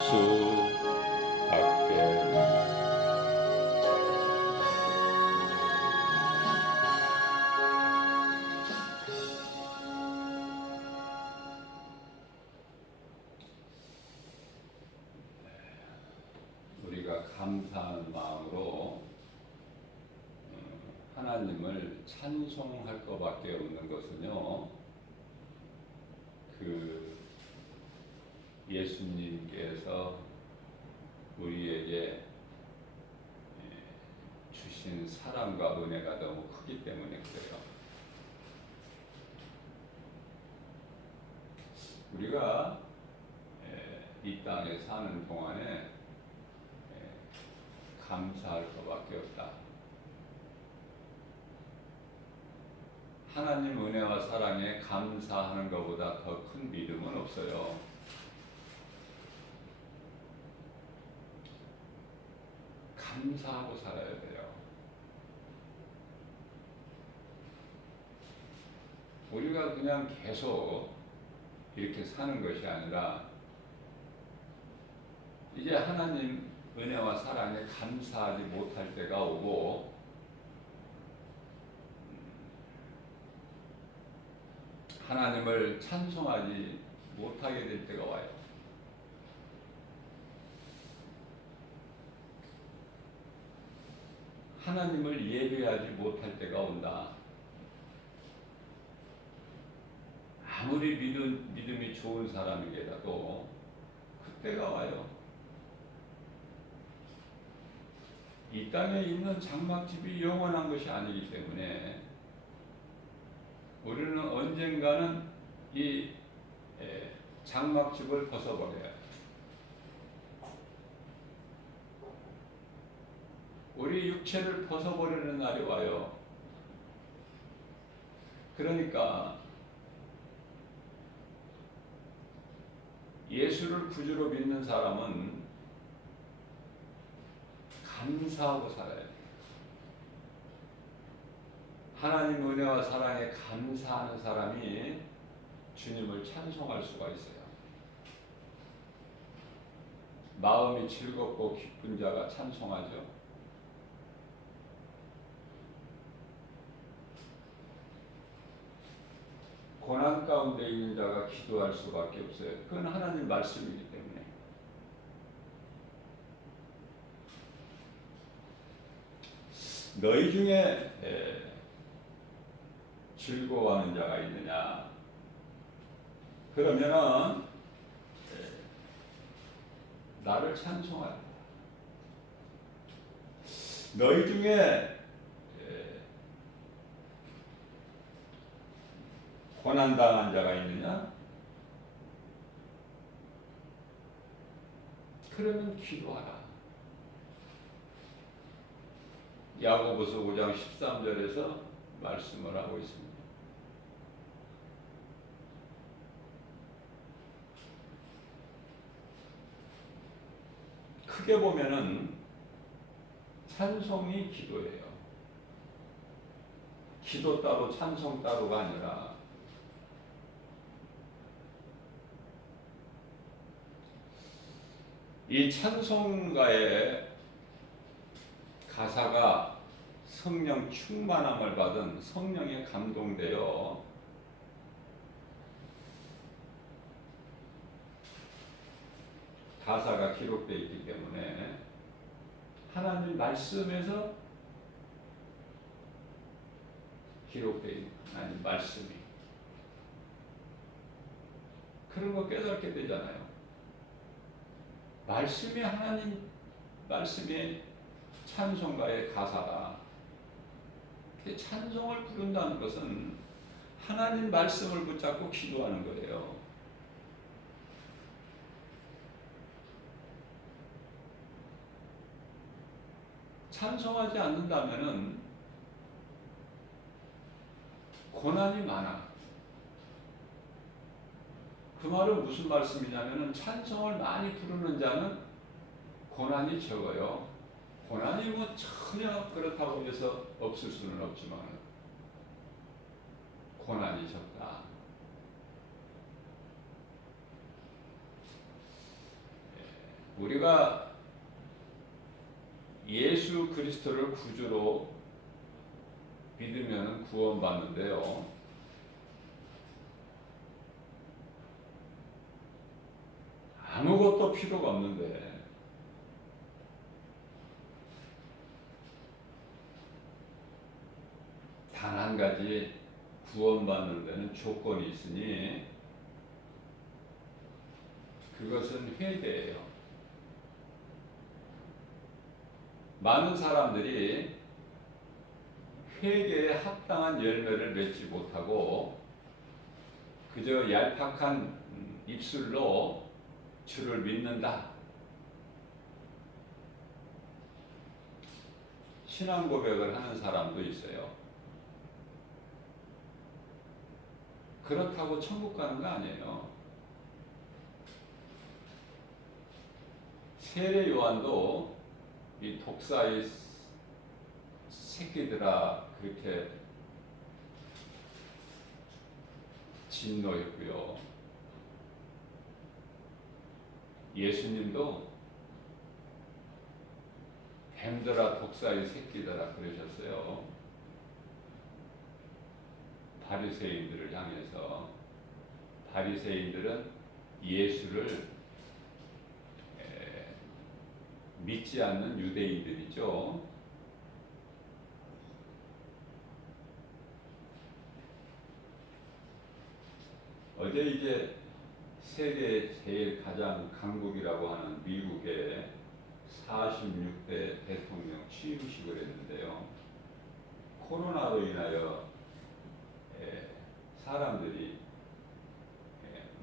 밖에 우리가 감사하는 마음으로 하나님을 찬송할 것밖에 없는 것은요, 그 예수님께서 우리에게 주신 사랑과 은혜가 너무 크기 때문에 그래요. 우리가 이 땅에 사는 동안에 감사할 것밖에 없다. 하나님 은혜와 사랑에 감사하는 것보다 더 큰 믿음은 없어요. 감사하고 살아야 돼요. 우리가 그냥 계속 이렇게 사는 것이 아니라 이제 하나님 은혜와 사랑에 감사하지 못할 때가 오고 하나님을 찬송하지 못하게 될 때가 와요. 하나님을 예배하지 못할 때가 온다. 아무리 믿음이 좋은 사람에게라도 그때가 와요. 이 땅에 있는 장막집이 영원한 것이 아니기 때문에 우리는 언젠가는 이 장막집을 벗어버려요. 우리 육체를 벗어버리는 날이 와요. 그러니까 예수를 구주로 믿는 사람은 감사하고 살아야 돼요. 하나님 은혜와 사랑에 감사하는 사람이 주님을 찬송할 수가 있어요. 마음이 즐겁고 기쁜 자가 찬송하죠. 고난 가운데 있는 자가 기도할 수밖에 없어요. 그건 하나님 말씀이기 때문에. 너희 중에 즐거워하는 자가 있느냐? 그러면은 나를 찬송하라. 너희 중에 고난당한 자가 있느냐? 그러면 기도하라. 야고보서 5장 13절에서 말씀을 하고 있습니다. 크게 보면은 찬송이 기도예요. 기도 따로 찬송 따로가 아니라 이 찬송가의 가사가 성령 충만함을 받은 성령에 감동되어 가사가 기록되어 있기 때문에 하나님 말씀에서 기록되어 있는 하나님 말씀이 그런 거 깨닫게 되잖아요. 말씀이 하나님 말씀의 찬송가의 가사다. 찬송을 부른다는 것은 하나님 말씀을 붙잡고 기도하는 거예요. 찬송하지 않는다면은 고난이 많아. 그 말은 무슨 말씀이냐면은 찬송을 많이 부르는 자는 고난이 적어요. 고난이 뭐 전혀 그렇다고 해서 없을 수는 없지만 고난이 적다. 우리가 예수 그리스도를 구주로 믿으면 구원받는데요. 아무것도 필요가 없는데 단 한 가지 구원받는 데는 조건이 있으니 그것은 회개예요. 많은 사람들이 회개에 합당한 열매를 맺지 못하고 그저 얄팍한 입술로 주를 믿는다. 신앙 고백을 하는 사람도 있어요. 그렇다고 천국 가는 거 아니에요. 세례 요한도 이 독사의 새끼들아 그렇게 진노했고요. 예수님도 뱀들아 독사의 새끼들아 그러셨어요. 바리새인들을 향해서. 바리새인들은 예수를 믿지 않는 유대인들이죠. 어제 이제 세계 제일 가장 강국이라고 하는 미국의 46대 대통령 취임식을 했는데요. 코로나로 인하여 사람들이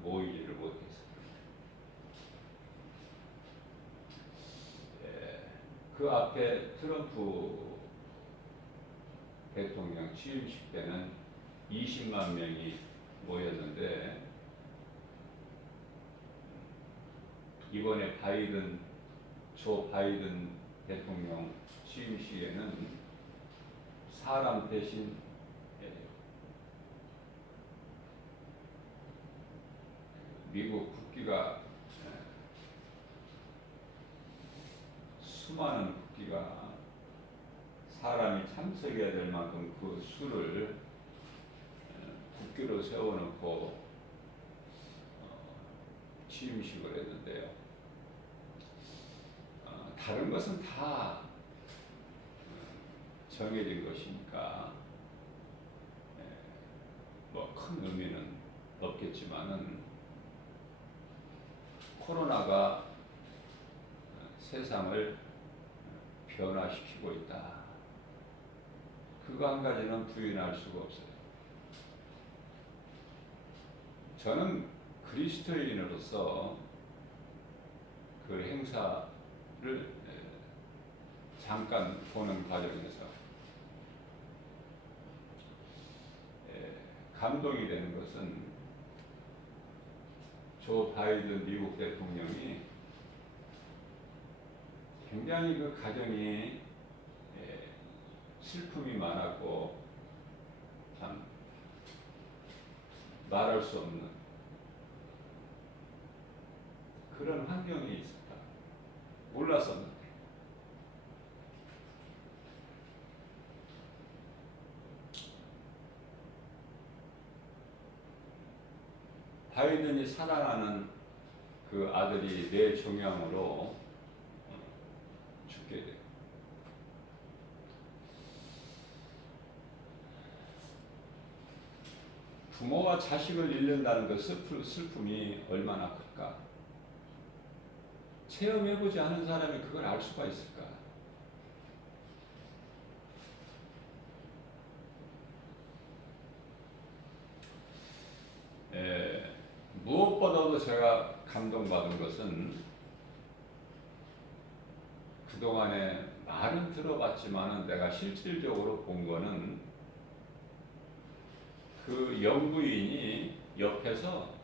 모이지를 못했습니다. 그 앞에 트럼프 대통령 취임식 때는 20만 명이 모였는데 이번에 조 바이든 대통령 취임식에는 사람 대신 미국 국기가 수많은 국기가 사람이 참석해야 될 만큼 그 수를 국기로 세워놓고 취임식을 했는데요. 다른 것은 다 정해진 것이니까 뭐 큰 의미는 없겠지만은 코로나가 세상을 변화시키고 있다. 그거 한 가지는 부인할 수가 없어요. 저는 그리스도인으로서 그 행사를 잠깐 보는 과정에서 감동이 되는 것은 조 바이든 미국 대통령이 굉장히 그 가정이 슬픔이 많았고 참 말할 수 없는 그런 환경이 있었다. 몰랐었는데. 바이든이 사랑하는 그 아들이 뇌종양으로 죽게 돼요. 부모와 자식을 잃는다는 그 슬픔이 얼마나 클까? 체험해보지 않은 사람이 그걸 알 수가 있을까? 무엇보다도 제가 감동받은 것은 그동안에 말은 들어봤지만은 내가 실질적으로 본 거는 그 영부인이 옆에서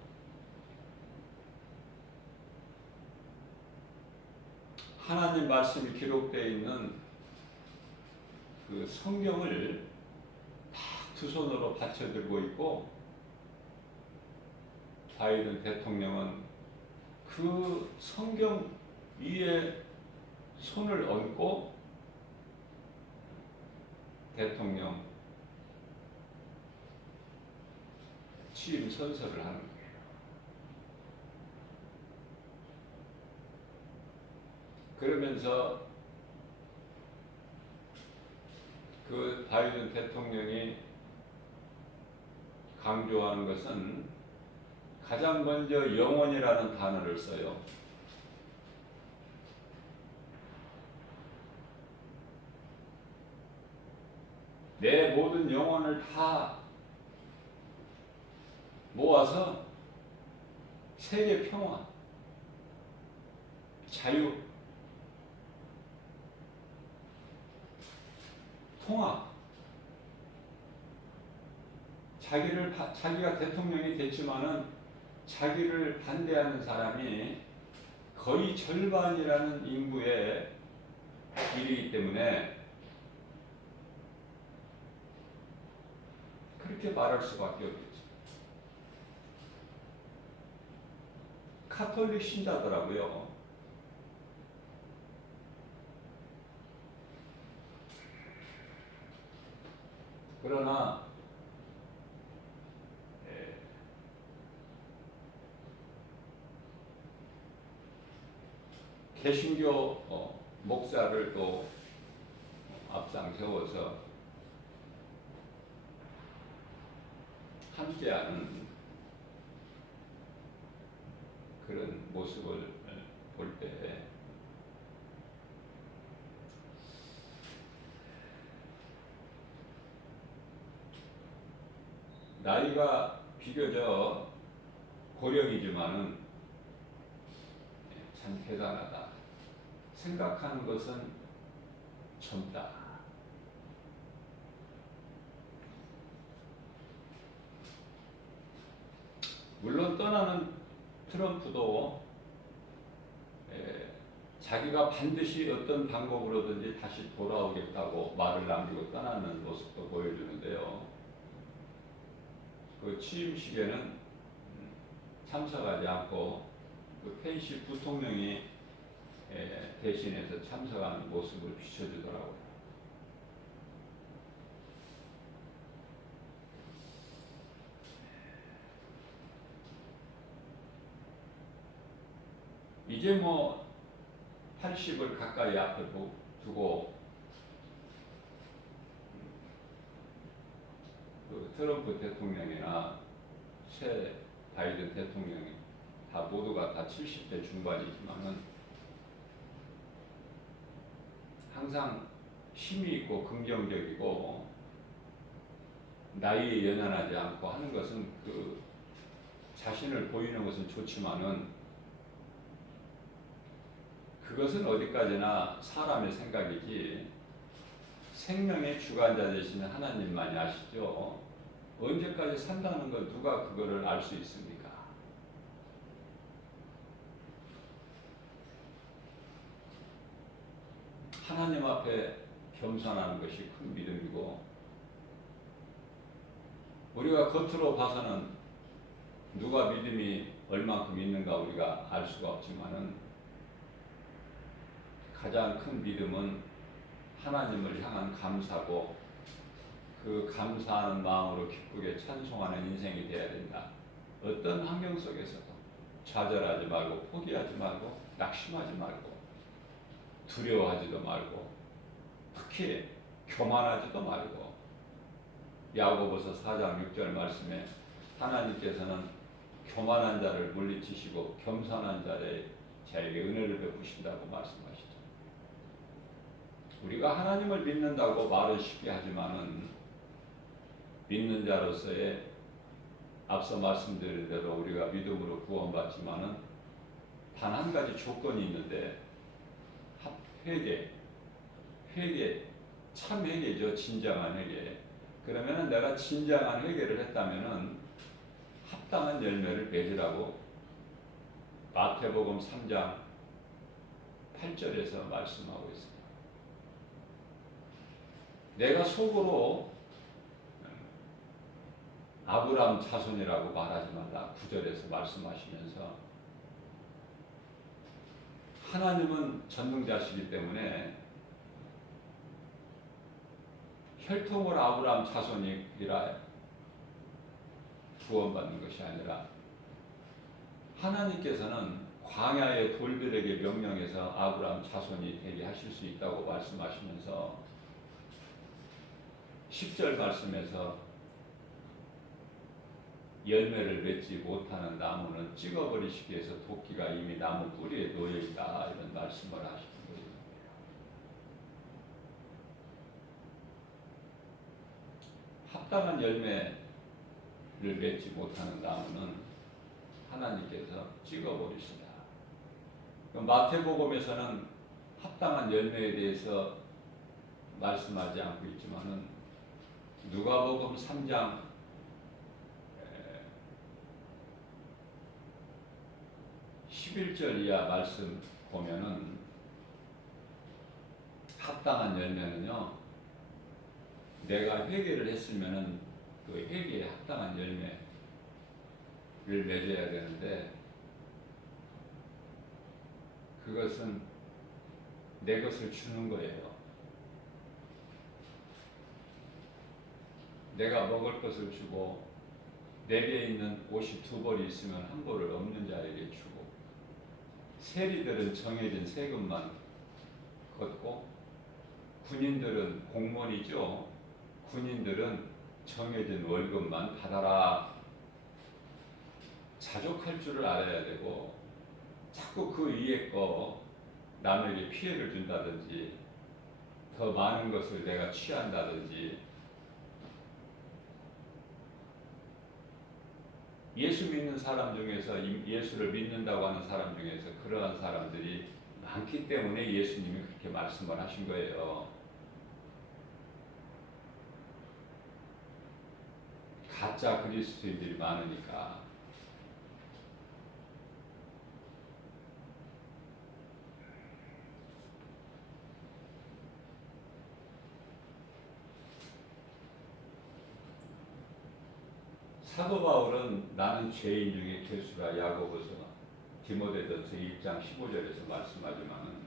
하나님 말씀이 기록되어 있는 그 성경을 다 두 손으로 받쳐들고 있고 바이든 대통령은 그 성경 이에 손을 얹고 대통령 취임 선서를 하는 거예요. 그러면서 그 바이든 대통령이 강조하는 것은 가장 먼저 영원이라는 단어를 써요. 내 모든 영혼을 다 모아서 세계 평화, 자유, 통합, 자기가 대통령이 됐지만은 자기를 반대하는 사람이 거의 절반이라는 인구의 일이기 때문에 그렇게 말할 수밖에 없겠죠. 카톨릭 신자더라고요. 그러나 개신교 목사를 또 앞장 세워서 함께하는 그런 모습을 볼 때 나이가 비교적 고령이지만은 참 대단하다. 생각하는 것은 젊다. 물론 떠나는 트럼프도 자기가 반드시 어떤 방법으로든지 다시 돌아오겠다고 말을 남기고 떠나는 모습도 보여주는데요. 그 취임식에는 참석하지 않고 그 펜시 부통령이 대신해서 참석하는 모습을 비춰주더라고요. 이제 뭐 80을 가까이 앞에 두고 그 트럼프 대통령이나 새 바이든 대통령이 다 모두가 다 70대 중반이지만은 항상 힘이 있고 긍정적이고 나이에 연연하지 않고 하는 것은 그 자신을 보이는 것은 좋지만은 그것은 어디까지나 사람의 생각이지 생명의 주관자 되시는 하나님만이 아시죠. 언제까지 산다는 걸 누가 그거를 알 수 있습니까? 하나님 앞에 겸손하는 것이 큰 믿음이고 우리가 겉으로 봐서는 누가 믿음이 얼만큼 있는가 우리가 알 수가 없지만은 가장 큰 믿음은 하나님을 향한 감사고 그 감사하는 마음으로 기쁘게 찬송하는 인생이 되어야 된다. 어떤 환경 속에서도 좌절하지 말고 포기하지 말고 낙심하지 말고 두려워하지도 말고 특히 교만하지도 말고 야고보서 4장 6절 말씀에 하나님께서는 교만한 자를 물리치시고 겸손한 자에게 은혜를 베푸신다고 말씀하시죠. 우리가 하나님을 믿는다고 말은 쉽게 하지만은 믿는 자로서의 앞서 말씀드린 대로 우리가 믿음으로 구원받지만은 단 한 가지 조건이 있는데 회개, 참 회개죠. 진정한 회개. 그러면은 내가 진정한 회개를 했다면은 합당한 열매를 맺으라고 마태복음 3장 8절에서 말씀하고 있습니다. 내가 속으로 아브라함 자손이라고 말하지 말라 9절에서 말씀하시면서 하나님은 전능자시기 때문에 혈통으로 아브라함 자손이라 구원받는 것이 아니라 하나님께서는 광야의 돌들에게 명령해서 아브라함 자손이 되게 하실 수 있다고 말씀하시면서 10절 말씀에서 열매를 맺지 못하는 나무는 찍어버리시기 위해서 도끼가 이미 나무 뿌리에 놓여있다 이런 말씀을 하시는 거예요. 합당한 열매를 맺지 못하는 나무는 하나님께서 찍어버리시다. 마태복음에서는 합당한 열매에 대해서 말씀하지 않고 있지만은 누가복음 3장 11절 이하 말씀 보면은 합당한 열매는요, 내가 회개를 했으면은 그 회개에 합당한 열매를 맺어야 되는데 그것은 내 것을 주는 거예요. 내가 먹을 것을 주고 내게 있는 옷이 2벌이 있으면 1벌을 없는 자에게 주고 세리들은 정해진 세금만 걷고 군인들은 공무원이죠. 군인들은 정해진 월급만 받아라. 자족할 줄을 알아야 되고 자꾸 그 위에 거 남에게 피해를 준다든지 더 많은 것을 내가 취한다든지 예수 믿는 사람 중에서 예수를 믿는다고 하는 사람 중에서 그러한 사람들이 많기 때문에 예수님이 그렇게 말씀을 하신 거예요. 가짜 그리스도인들이 많으니까. 사도 바울은 나는 죄인 중에 죄수라 야고보서 디모데전서 1장 15절에서 말씀하지만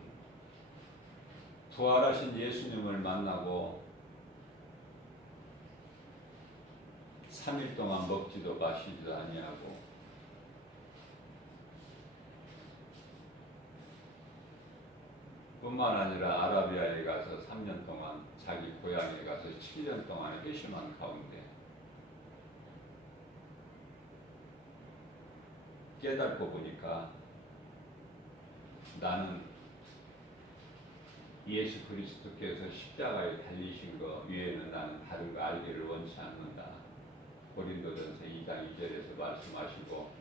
부활하신 예수님을 만나고 3일 동안 먹지도 마시지도 아니하고 뿐만 아니라 아라비아에 가서 3년 동안 자기 고향에 가서 7년 동안 회심한 가운데 깨닫고 보니까 나는 예수 그리스도께서 십자가에 달리신 것 외에는 나는 다른 거 알기를 원치 않는다. 고린도전서 2장 2절에서 말씀하시고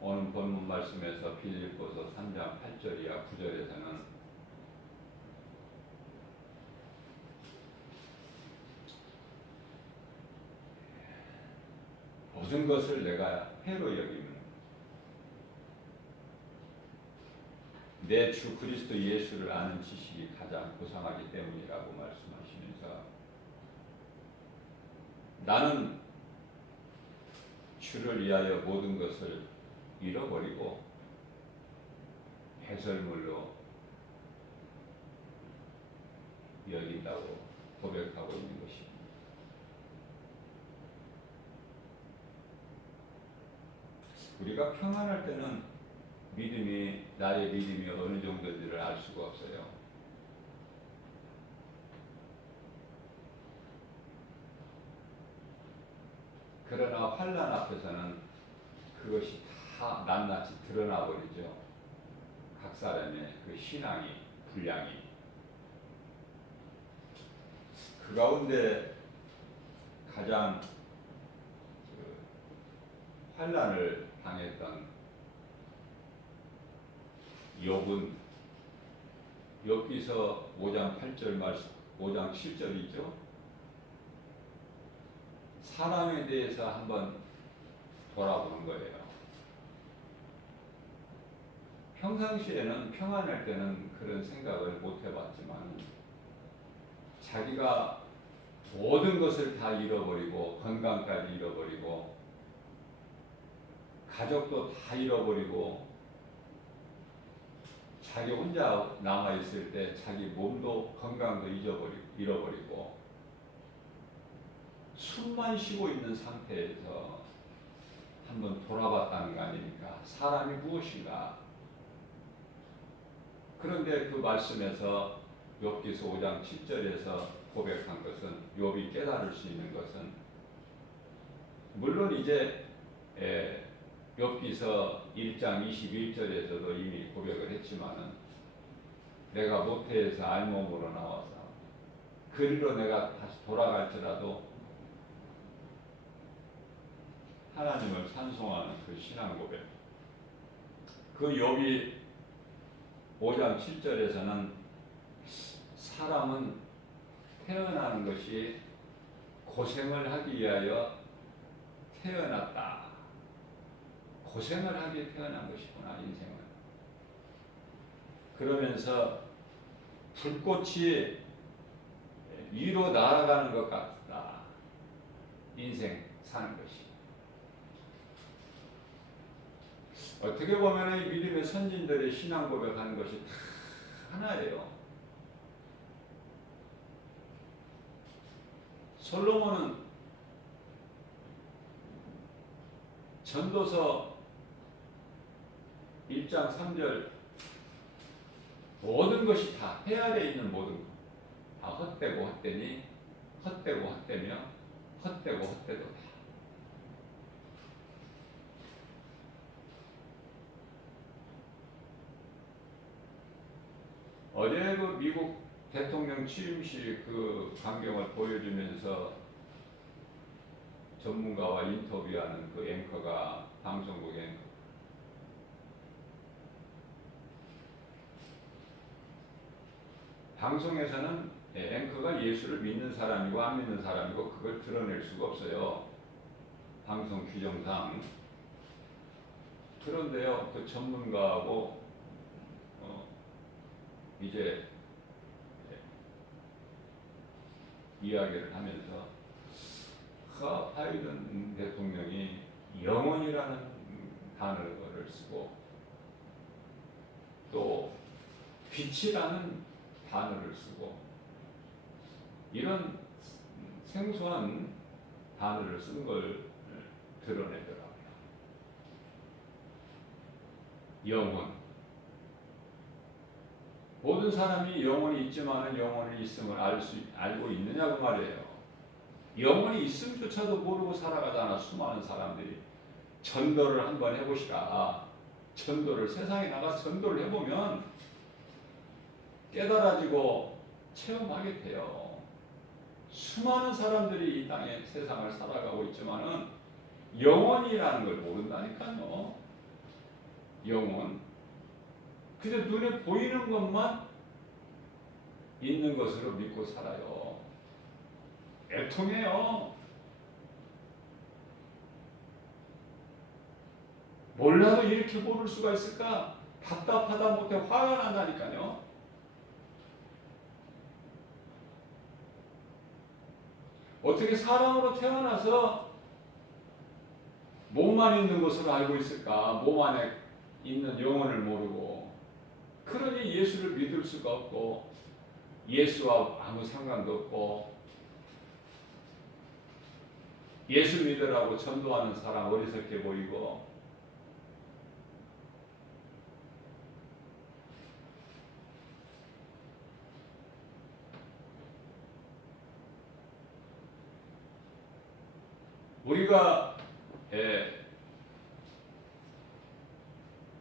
오늘 본문 말씀에서 빌립보서 3장 8절 이하 9절에서는 모든 것을 내가 해로 여기는 내 주 그리스도 예수를 아는 지식이 가장 고상하기 때문이라고 말씀하시면서 나는 주를 위하여 모든 것을 잃어버리고 배설물로 여긴다고 고백하고 있는 것입니다. 우리가 평안할 때는 나의 믿음이 어느 정도인지를 알 수가 없어요. 그러나 환난 앞에서는 그것이 다 낱낱이 드러나 버리죠. 각 사람의 그 신앙이, 분량이. 그 가운데 가장 환난을 당했던 욥은 욥기서 5장 8절 말씀, 5장 7절이죠. 사람에 대해서 한번 돌아보는 거예요. 평상시에는 평안할 때는 그런 생각을 못 해봤지만 자기가 모든 것을 다 잃어버리고 건강까지 잃어버리고 가족도 다 잃어버리고 자기 혼자 남아 있을 때 자기 몸도 건강도 잃어버리고 숨만 쉬고 있는 상태에서 한번 돌아봤다는 거 아닙니까? 사람이 무엇인가? 그런데 그 말씀에서 욥기서 5장 7절에서 고백한 것은, 욥이 깨달을 수 있는 것은, 물론 이제 욥기서 1장 21절에서도 이미 고백을 했지만은, 내가 모태에서 알몸으로 나와서 그리로 내가 다시 돌아갈지라도 하나님을 찬송하는 그 신앙 고백. 그 욥이 5장 7절에서는 사람은 태어나는 것이 고생을 하기 위하여 태어났다. 고생을 하기 위해 태어난 것이구나, 인생은. 그러면서 불꽃이 위로 날아가는 것 같다. 인생 사는 것이. 어떻게 보면 이 믿음의 선진들의 신앙 고백하는 것이 다 하나예요. 솔로몬은 전도서 1장 3절 모든 것이 다 해 아래 있는 모든 것 다 헛되고 헛되니 헛되고 헛되며 헛되고 헛되도다. 어제 그 미국 대통령 취임식 그 광경을 보여주면서 전문가와 인터뷰하는 그 앵커가, 방송국 앵커, 방송에서는 앵커가 예수를 믿는 사람이고 안 믿는 사람이고 그걸 드러낼 수가 없어요, 방송 규정상. 그런데요, 그 전문가하고 이제 이야기를 하면서 바이든 대통령이 영혼이라는 단어를 쓰고 또 빛이라는 단어를 쓰고 이런 생소한 단어를 쓴 걸 드러내더라고요. 영혼. 모든 사람이 영혼이 있지만은 영혼이 있음을 알고 있느냐고 말이에요. 영혼이 있음조차도 모르고 살아가잖아, 수많은 사람들이. 전도를 한번 해보시라. 전도를, 세상에 나가서 전도를 해보면 깨달아지고 체험하게 돼요. 수많은 사람들이 이 땅에 세상을 살아가고 있지만은 영혼이라는 걸 모른다니까요. 영혼. 그저 눈에 보이는 것만 있는 것으로 믿고 살아요. 애통해요. 몰라도 이렇게 모를 수가 있을까? 답답하다 못해 화가 난다니까요. 어떻게 사람으로 태어나서 몸만 있는 것으로 알고 있을까? 몸 안에 있는 영혼을 모르고. 그러니 예수를 믿을 수가 없고 예수와 아무 상관도 없고, 예수 믿으라고 전도하는 사람 어리석게 보이고, 우리가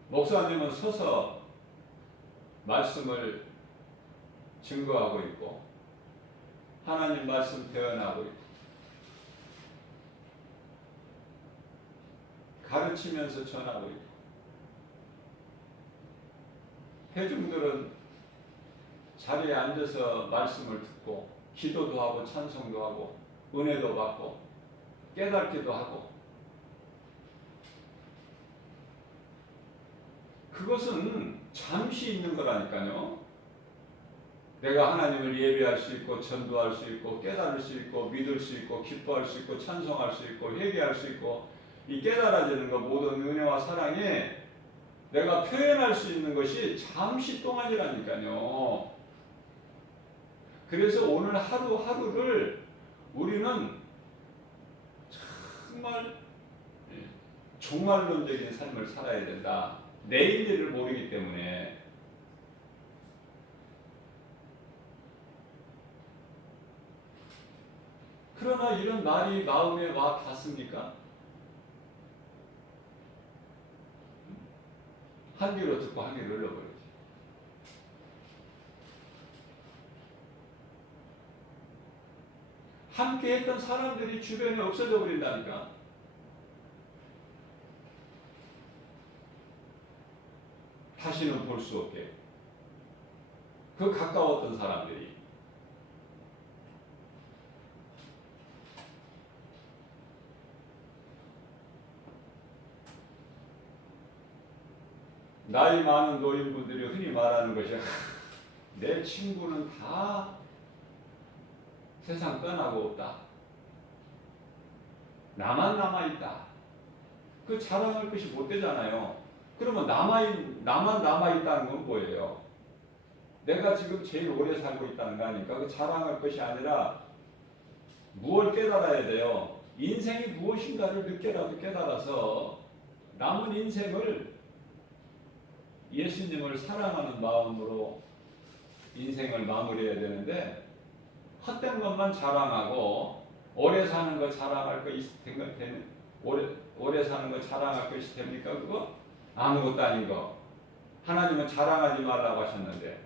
목사님은 서서 말씀을 증거하고 있고 하나님 말씀 대언하고 있고 가르치면서 전하고 있고, 회중들은 자리에 앉아서 말씀을 듣고 기도도 하고 찬송도 하고 은혜도 받고 깨닫기도 하고, 그것은 잠시 있는 거라니까요. 내가 하나님을 예배할 수 있고 전도할 수 있고 깨달을 수 있고 믿을 수 있고 기뻐할 수 있고 찬송할 수 있고 회개할 수 있고, 이 깨달아지는 것 모든 은혜와 사랑이 내가 표현할 수 있는 것이 잠시 동안이라니까요. 그래서 오늘 하루하루를 우리는 정말 종말론적인 삶을 살아야 된다. 내일 일을 모르기 때문에. 그러나 이런 말이 마음에 와 닿습니까? 한 귀로 듣고 한 귀로 흘러버리지. 함께 했던 사람들이 주변에 없어져 버린다니까. 다시는 볼 수 없게. 그 가까웠던 사람들이. 나이 많은 노인분들이 흔히 말하는 것이 내 친구는 다 세상 떠나고 없다. 나만 남아있다. 그 자랑할 것이 못 되잖아요. 그러면 나만 남아있다는 건 뭐예요? 내가 지금 제일 오래 살고 있다는 거 아닙니까? 그 자랑할 것이 아니라 무엇을 깨달아야 돼요? 인생이 무엇인가를 늦게라도 깨달아서 남은 인생을 예수님을 사랑하는 마음으로 인생을 마무리해야 되는데 헛된 것만 자랑하고 오래 사는 거 자랑할 거 되는 오래 사는 거 자랑할 것이 됩니까? 그거 아무것도 아닌 거. 하나님은 자랑하지 말라고 하셨는데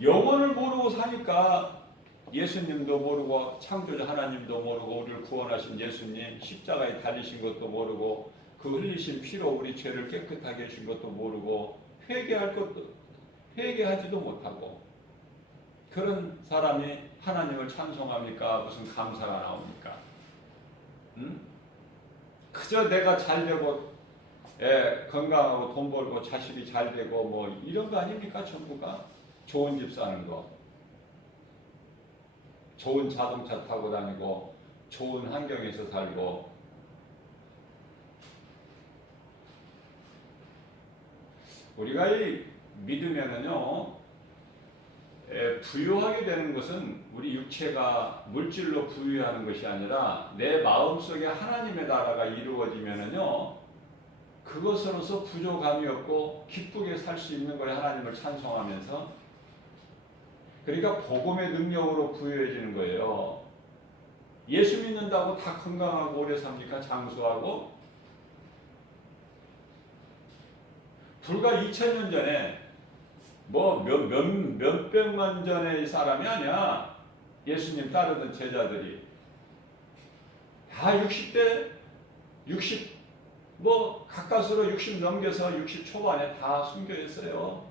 영혼을 모르고 사니까 예수님도 모르고 창조자 하나님도 모르고 우리를 구원하신 예수님 십자가에 달리신 것도 모르고 그 흘리신 피로 우리 죄를 깨끗하게 하신 것도 모르고 회개하지도 못하고 그런 사람이 하나님을 찬송합니까? 무슨 감사가 나옵니까? 그저 내가 잘 되고 건강하고 돈 벌고 자식이 잘 되고 뭐 이런 거 아닙니까? 전부가 좋은 집 사는 거, 좋은 자동차 타고 다니고 좋은 환경에서 살고 우리가 이 믿으면은요 부유하게 되는 것은 우리 육체가 물질로 부유하는 것이 아니라 내 마음속에 하나님의 나라가 이루어지면은요 그것으로서 부족함이 없고 기쁘게 살 수 있는 거예요. 하나님을 찬송하면서. 그러니까 복음의 능력으로 부유해지는 거예요. 예수 믿는다고 다 건강하고 오래 삽니까? 장수하고? 불과 2000년 전에 뭐 몇백만 전의 사람이 아니야. 예수님 따르던 제자들이 다 60대 60 뭐 가까스로 60 넘겨서 60 초반에 다 순교했어요.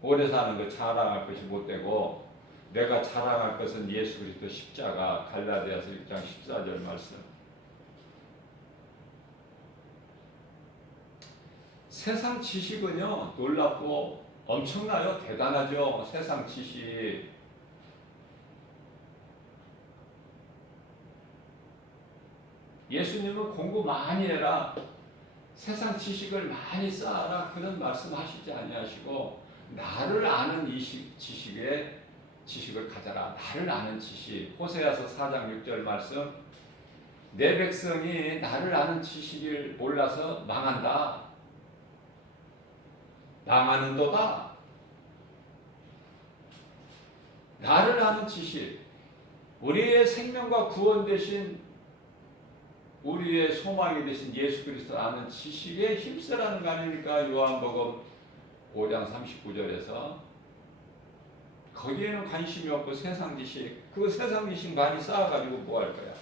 오래 사는 거 자랑할 것이 못 되고 내가 자랑할 것은 예수 그리스도 십자가 갈라디아서 6장 14절 말씀. 세상 지식은요 놀랍고 엄청나요. 대단하죠. 세상 지식. 예수님은 공부 많이 해라. 세상 지식을 많이 쌓아라. 그런 말씀 하시지 아니하시고 나를 아는 이 지식을 가져라. 나를 아는 지식. 호세아서 4장 6절 말씀. 내 백성이 나를 아는 지식을 몰라서 망한다. 망하는도다. 나를 아는 지식. 우리의 생명과 구원 되신 우리의 소망이 되신 예수 그리스도 아는 지식에 힘쓰라는 거 아닙니까? 요한복음 5장 39절에서 거기에는 관심이 없고 세상 지식, 그 세상 지식 많이 쌓아가지고 뭐 할 거야?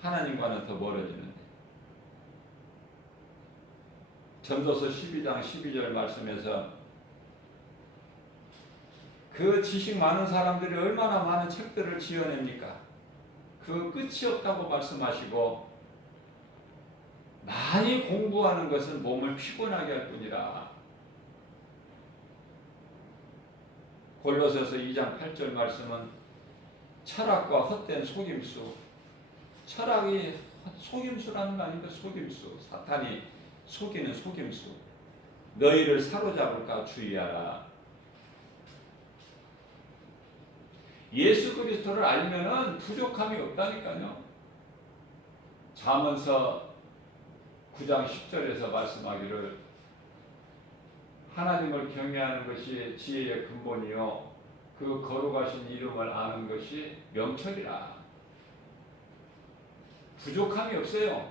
하나님과는 더 멀어지는데. 전도서 12장 12절 말씀에서 그 지식 많은 사람들이 얼마나 많은 책들을 지어냅니까? 그 끝이 없다고 말씀하시고 많이 공부하는 것은 몸을 피곤하게 할 뿐이라 골로새서 2장 8절 말씀은 철학과 헛된 속임수, 철학이 속임수라는 거 아닙니까? 속임수, 사탄이 속이는 속임수. 너희를 사로잡을까 주의하라. 예수 그리스도를 알면은 부족함이 없다니까요. 잠언서 9장 10절에서 말씀하기를 하나님을 경외하는 것이 지혜의 근본이요 그 거룩하신 이름을 아는 것이 명철이라. 부족함이 없어요.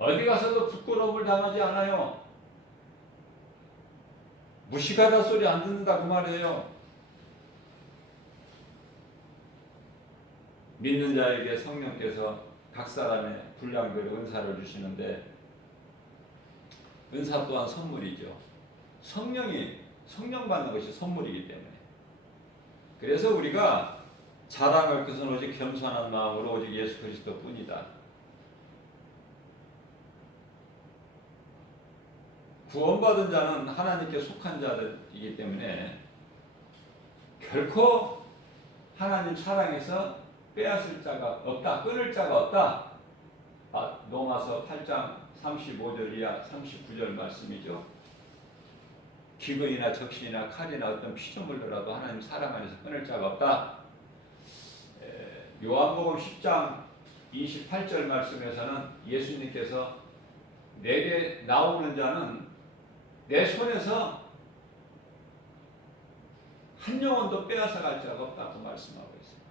어디 가서도 부끄러움을 당하지 않아요. 무식하다 소리 안 듣는다 그 말이에요. 믿는 자에게 성령께서 각 사람의 분량대로 은사를 주시는데 은사 또한 선물이죠. 성령 받는 것이 선물이기 때문에. 그래서 우리가 자랑할 것은 오직 겸손한 마음으로 오직 예수 그리스도 뿐이다. 구원받은 자는 하나님께 속한 자들이기 때문에 결코 하나님 사랑에서 빼앗을 자가 없다. 끊을 자가 없다. 로마서 8장 35절 이하 39절 말씀이죠. 기근이나 적신이나 칼이나 어떤 피조물로라도 하나님 사랑 안에서 끊을 자가 없다. 요한복음 10장 28절 말씀에서는 예수님께서 내게 나오는 자는 내 손에서 한 영혼도 빼앗아 갈 자가 없다고 말씀하고 있습니다.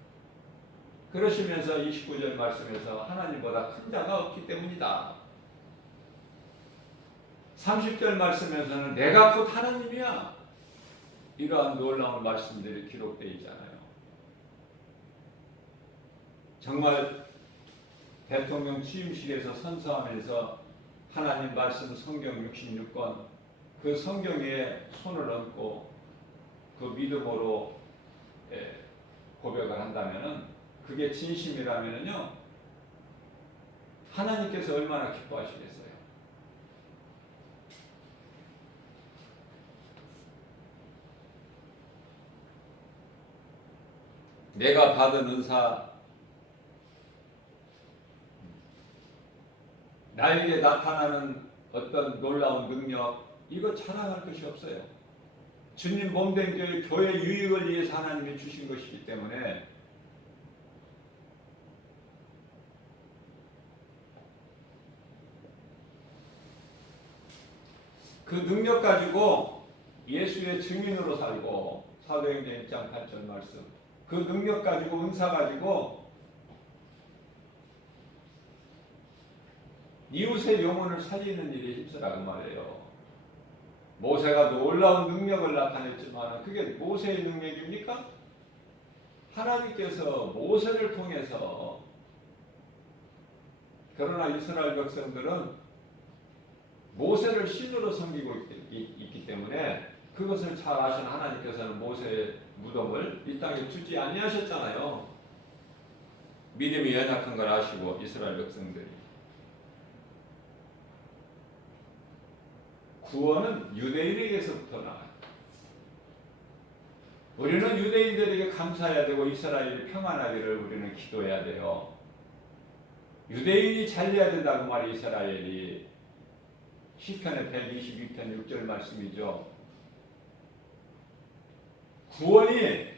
그러시면서 29절 말씀에서 하나님보다 큰 자가 없기 때문이다. 30절 말씀에서는 내가 곧 하나님이야. 이러한 놀라운 말씀들이 기록되어 있잖아요. 정말 대통령 취임식에서 선서하면서 하나님 말씀 성경 66권 그 성경에 손을 얹고 그 믿음으로 고백을 한다면은 그게 진심이라면은요 하나님께서 얼마나 기뻐하시겠어요. 내가 받은 은사, 나에게 나타나는 어떤 놀라운 능력, 이거 자랑할 것이 없어요. 주님 몸된 교회 유익을 위해서 하나님이 주신 것이기 때문에 그 능력 가지고 예수의 증인으로 살고 사도행전 1장 8절 말씀 그 능력 가지고 은사 가지고 이웃의 영혼을 살리는 일에 힘쓰라고 말해요. 모세가 놀라운 능력을 나타냈지만 그게 모세의 능력입니까? 하나님께서 모세를 통해서 그러나 이스라엘 백성들은 모세를 신으로 섬기고 있기 때문에 그것을 잘 아신 하나님께서는 모세의 무덤을 이 땅에 두지 아니하셨잖아요. 믿음이 연약한 걸 아시고 이스라엘 백성들이 구원은 유대인에게서부터 나와요. 우리는 유대인들에게 감사해야 되고 이스라엘이 평안하기를 우리는 기도해야 돼요. 유대인이 잘돼야 된다고 말이 이스라엘이 시편의 122편 6절 말씀이죠. 구원이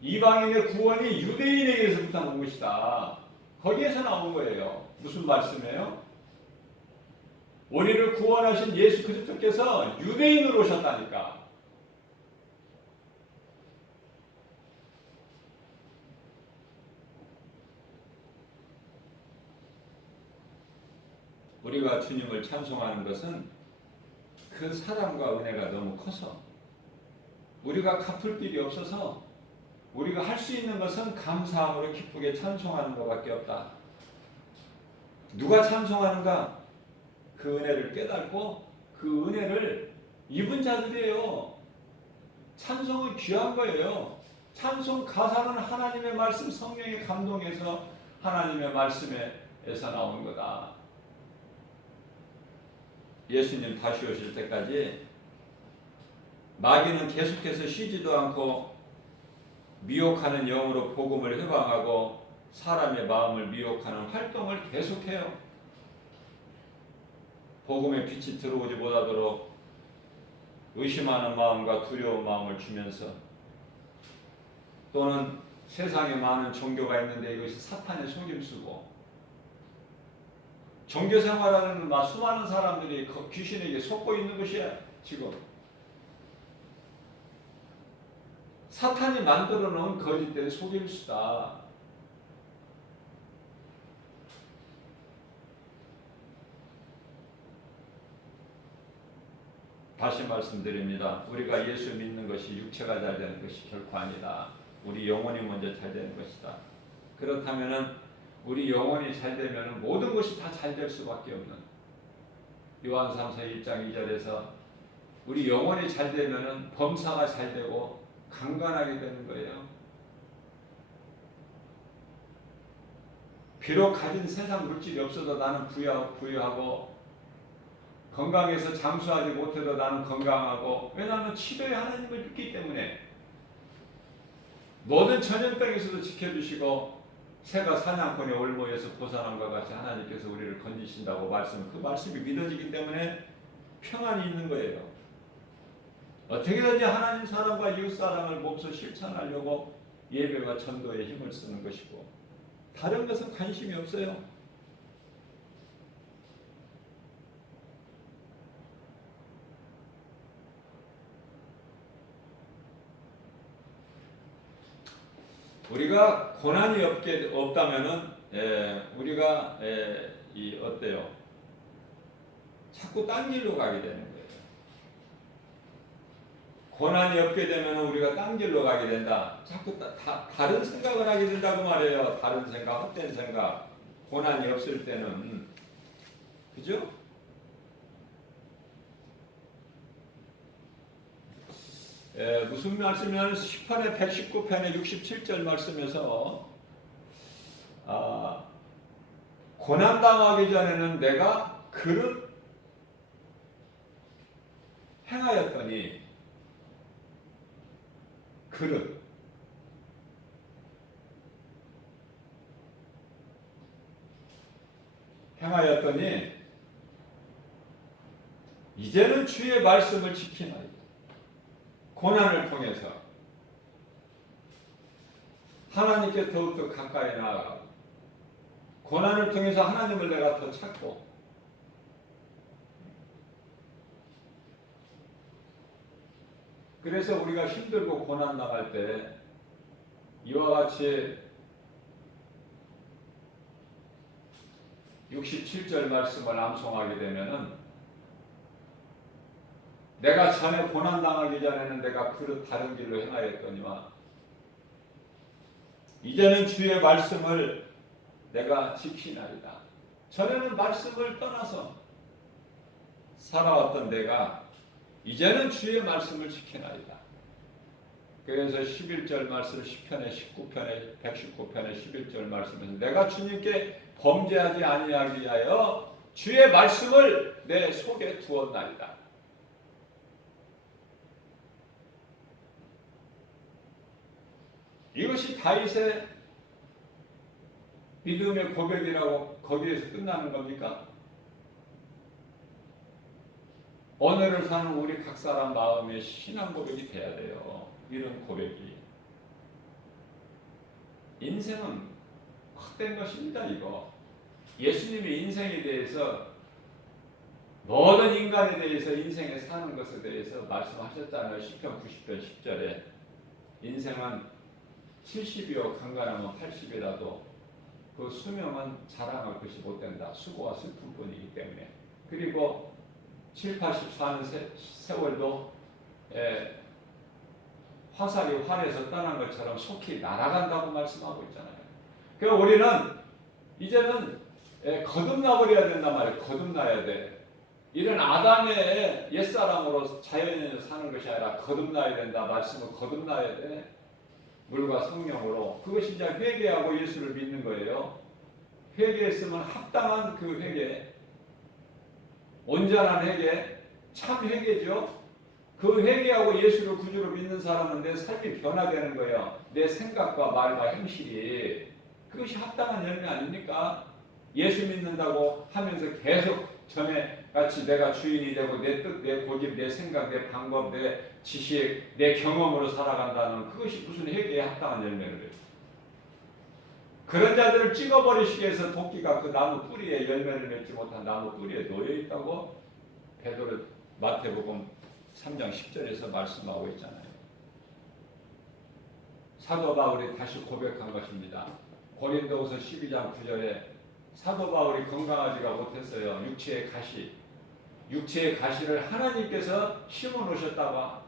이방인의 구원이 유대인에게서부터 나온 것이다. 거기에서 나온 거예요. 무슨 말씀이에요? 우리를 구원하신 예수 그리스도께서 유대인으로 오셨다니까. 우리가 주님을 찬송하는 것은 그 사랑과 은혜가 너무 커서 우리가 갚을 길이 없어서 우리가 할 수 있는 것은 감사함으로 기쁘게 찬송하는 것밖에 없다. 누가 찬송하는가? 그 은혜를 깨닫고 그 은혜를 입은 자들이에요. 찬송은 귀한 거예요. 찬송 가사는 하나님의 말씀 성령의 감동에서 하나님의 말씀에서 나온 거다. 예수님 다시 오실 때까지 마귀는 계속해서 쉬지도 않고 미혹하는 영으로 복음을 회방하고 사람의 마음을 미혹하는 활동을 계속해요. 복음의 빛이 들어오지 못하도록 의심하는 마음과 두려운 마음을 주면서, 또는 세상에 많은 종교가 있는데 이것이 사탄의 속임수고, 종교 생활하는 수많은 사람들이 귀신에게 속고 있는 것이야. 지금 사탄이 만들어 놓은 거짓된 속임수다. 다시 말씀드립니다. 우리가 예수 믿는 것이 육체가 잘 되는 것이 결코 아니다. 우리 영혼이 먼저 잘 되는 것이다. 그렇다면 우리 영혼이 잘 되면 모든 것이 다 잘 될 수밖에 없는, 요한삼서 1장 2절에서 우리 영혼이 잘 되면 범사가 잘 되고 강건하게 되는 거예요. 비록 가진 세상 물질이 없어도 나는 부유하고, 건강해서 장수하지 못해도 나는 건강하고, 왜냐하면 치료의 하나님을 믿기 때문에 모든 전염병에서도 지켜주시고 새가 사냥꾼의 올무에서 벗어남과 같이 하나님께서 우리를 건지신다고 그 말씀이 믿어지기 때문에 평안이 있는 거예요. 어떻게든지 하나님 사랑과 이웃 사랑을 몸소 실천하려고 예배와 전도에 힘을 쓰는 것이고, 다른 것은 관심이 없어요. 우리가 고난이 없다면은 우리가 어때요? 자꾸 딴 길로 가게 되는 거예요. 고난이 없게 되면 우리가 딴 길로 가게 된다. 자꾸 다른 생각을 하게 된다고 말이에요. 다른 생각, 헛된 생각. 고난이 없을 때는, 그죠? 무슨 말씀이냐면 시편의 119편의 67절 말씀에서 고난당하기 전에는 내가 그릇 행하였더니, 그릇 행하였더니 이제는 주의 말씀을 지키나이다. 고난을 통해서 하나님께 더욱더 가까이 나아가고, 고난을 통해서 하나님을 내가 더 찾고, 그래서 우리가 힘들고 고난 당할 때 이와 같이 67절 말씀을 암송하게 되면은, 내가 전에 고난 당하기 전에는 내가 그릇 다른 길로 행하였더니와 이제는 주의 말씀을 내가 지키나이다. 전에는 말씀을 떠나서 살아왔던 내가 이제는 주의 말씀을 지키나이다. 그래서 11절 말씀, 시편의 19편의 119편의 11절 말씀에서 내가 주님께 범죄하지 아니하기 위하여 주의 말씀을 내 속에 두었나이다. 이것이 다윗의 믿음의 고백이라고 거기에서 끝나는 겁니까? 오늘을 사는 우리 각 사람 마음의 신앙 고백이 돼야 돼요. 이런 고백이. 인생은 헛된 것입니다. 이거 예수님의 인생에 대해서, 모든 인간에 대해서, 인생에 사는 것에 대해서 말씀하셨잖아요. 시편 90편 10절에 인생은 70이요 강간하면 80이라도 그 수명은 자랑할 것이 못된다. 수고와 슬픔뿐이기 때문에. 그리고 7, 80 사는 세월도 화살이 활에서 떠난 것처럼 속히 날아간다고 말씀하고 있잖아요. 그러니까 우리는 이제는 거듭나버려야 된단 말이에요. 거듭나야 돼. 이런 아담의 옛사람으로 자연인으로 사는 것이 아니라 거듭나야 된다. 말씀을 거듭나야 돼. 물과 성령으로. 그것이 이제 회개하고 예수를 믿는 거예요. 회개했으면 합당한 그 회개, 온전한 회개, 참 회개죠. 그 회개하고 예수를 구주로 믿는 사람은 내 삶이 변화되는 거예요. 내 생각과 말과 행실이. 그것이 합당한 열매 아닙니까? 예수 믿는다고 하면서 계속 전에 같이 내가 주인이 되고 내 뜻, 내 고집, 내 생각, 내 방법, 내 지식, 내 경험으로 살아간다는 그것이 무슨 회개에 합당한 열매를 해요. 그런 자들을 찍어버리시기 위해서 도끼가 그 나무 뿌리에 열매를 맺지 못한 나무 뿌리에 놓여 있다고 베드로 마태복음 3장 10절에서 말씀하고 있잖아요. 사도 바울이 다시 고백한 것입니다. 고린도후서 12장 9절에 사도 바울이 건강하지가 못했어요. 육체의 가시를 하나님께서 심어 놓으셨다고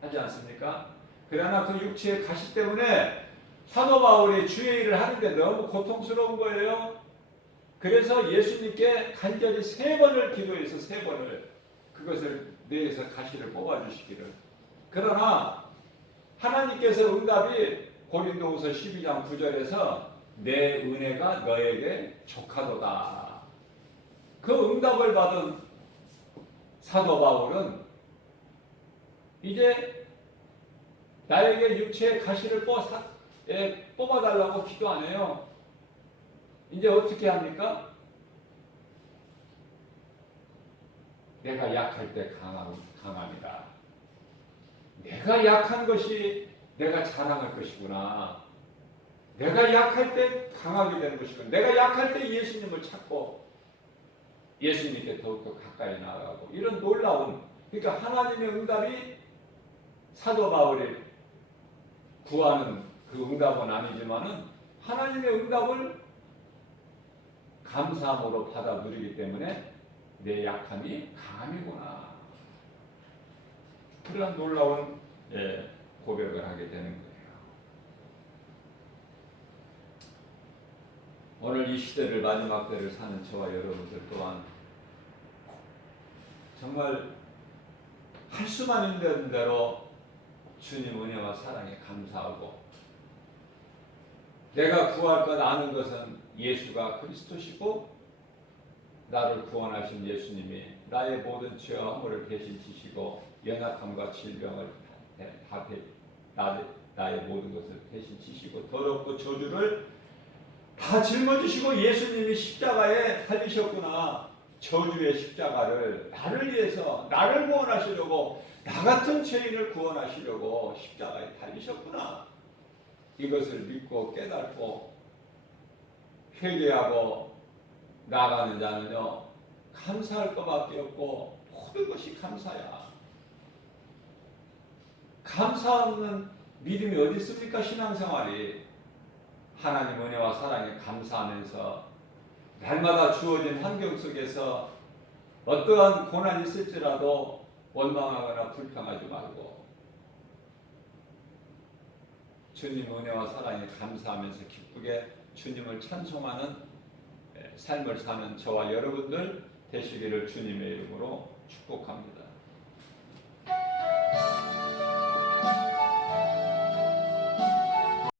하지 않습니까? 그러나 그 육체의 가시 때문에 사도 바울이 주의 일을 하는데 너무 고통스러운 거예요. 그래서 예수님께 간절히 3번을 기도해서 3번을 그것을 뇌에서 가시를 뽑아주시기를. 그러나 하나님께서 응답이 고린도후서 12장 9절에서 내 은혜가 너에게 족하도다. 그 응답을 받은 사도 바울은 이제 나에게 육체의 가시를 뽑아달라고 기도 안 해요. 이제 어떻게 합니까? 내가 약할 때 강함이다. 내가 약한 것이 내가 자랑할 것이구나. 내가 약할 때 강하게 되는 것이구나. 내가 약할 때 예수님을 찾고 예수님께 더욱더 가까이 나아가고 이런 놀라운, 그러니까 하나님의 응답이 사도 바울이 구하는 그 응답은 아니지만은 하나님의 응답을 감사함으로 받아 누리기 때문에 내 약함이 강함이구나. 그런 놀라운 고백을 하게 되는 거예요. 오늘 이 시대를 마지막 때를 사는 저와 여러분들 또한 정말 할 수만 있는 대로 주님 은혜와 사랑에 감사하고 내가 구할 것 아는 것은 예수가 그리스도시고 나를 구원하신 예수님이 나의 모든 죄와 허물을 대신 지시고 연약함과 질병을 나의 모든 것을 대신 지시고 더럽고 저주를 다 짊어지시고 예수님이 십자가에 달리셨구나. 저주의 십자가를 나를 위해서 나를 구원하시려고 나 같은 죄인을 구원하시려고 십자가에 달리셨구나. 이것을 믿고 깨닫고 회개하고 나아가는 자는요 감사할 것밖에 없고 모든 것이 감사야. 감사 없는 믿음이 어디 있습니까? 신앙생활이 하나님 은혜와 사랑에 감사하면서 날마다 주어진 환경 속에서 어떠한 고난이 있을지라도 원망하거나 불평하지 말고 주님 은혜와 사랑에 감사하면서 기쁘게 주님을 찬송하는 삶을 사는 저와 여러분들 되시기를 주님의 이름으로 축복합니다.